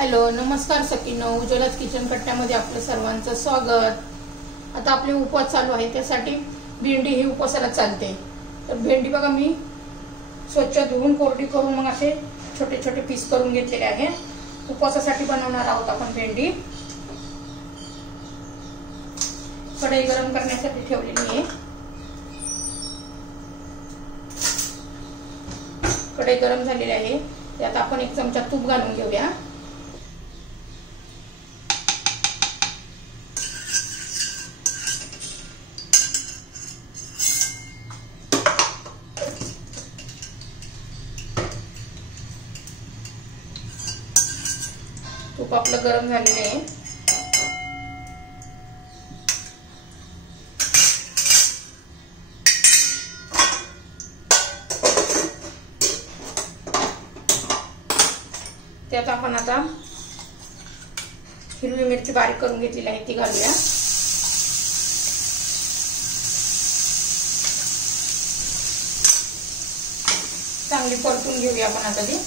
हॅलो, नमस्कार सखींनो, उज्ज्वलाच किचन कट्ट्यामध्ये आपलं सर्वांचं स्वागत। आता आपले उपवास चालू आहे, त्यासाठी भेंडी ही उपवासाला चालते। तर भेंडी बघा मी स्वच्छ धुवून कोरडी करून मग असे छोटे छोटे पीस करून घेतलेले आहे। उपवासासाठी बनवणार आहोत आपण भेंडी। कढई गरम करण्यासाठी ठेवलेली आहे। कढई गरम झालेली आहे, त्यात आपण 1 चमचा तूप घालून घेऊया। तूप आपलं गरम झालेलं आहे। त्यात आपण आता हिरवी मिरची बारीक करून घेतलेली आहे ती घालूया। चांगली परतून घेऊया आपण आता ती।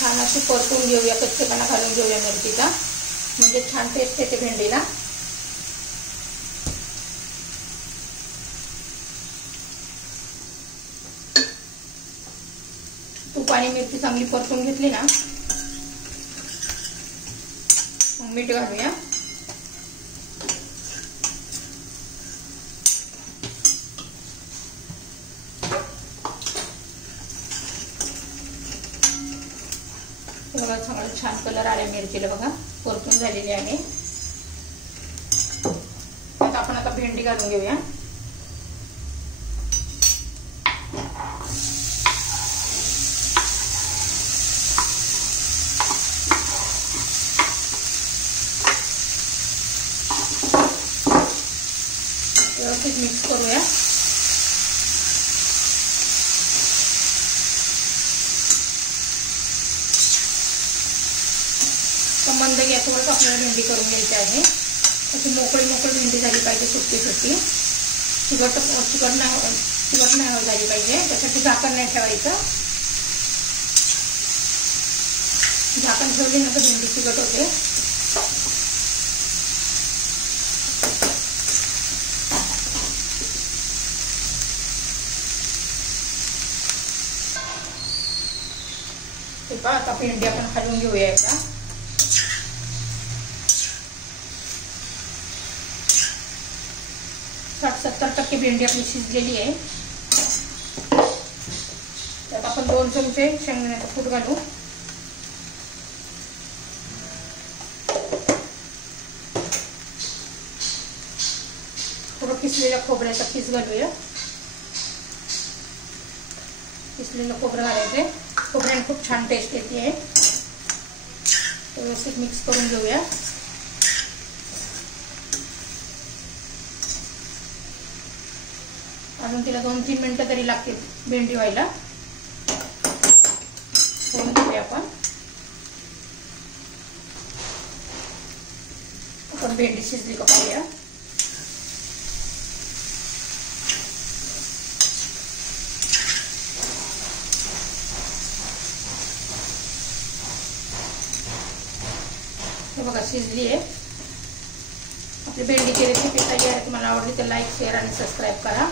छान अशी परतून घेऊया, कच्चेपणा घालून घेऊया मिरचीचा, म्हणजे छान टेस्ट येते भेंडीला। तूप आणि मिरची चांगली परतून घेतली ना, मीठ घालूया। बघा चांगला छान कलर आला मिरचीला, बघा परतून झालेली आहे। आता आपण आता भेंडी घालून घेऊया। व्यवस्थित मिक्स करूया। मंद गॅसवर आपल्याला भेंडी करून घ्यायची आहे। अशी मोकळी भेंडी झाली पाहिजे, सुट्टी सुट्टी, चिकट नाही झाली पाहिजे। त्यासाठी झाकण नाही ठेवायचं, झाकण ठेवली ना तर भेंडी चिकट होते। ते पहा, आता भेंडी आपण हलवून घेऊया एकदा। 60-70% भेंडी आपली शिजलेली आहे। त्यात आपण 2 चमचे शेंगदाण्याचं कूट घालू। थोडं किसलेल्या खोबऱ्याचा किस घालूया। किसलेलं खोबरं घालायचे, खोबऱ्याने खूप छान टेस्ट येते। व्यवस्थित मिक्स करून घेऊया। अजून तिला 2-3 मिनिटं तरी लागतील भेंडी व्हायला। फोडून घेऊया आपण भेंडी शिजली का पाहूया। हे बघा शिजली आहे आपली भेंडीची रेसिपी। तयार आहे। तुम्हाला आवडली तर लाईक, शेअर आणि सबस्क्राईब करा।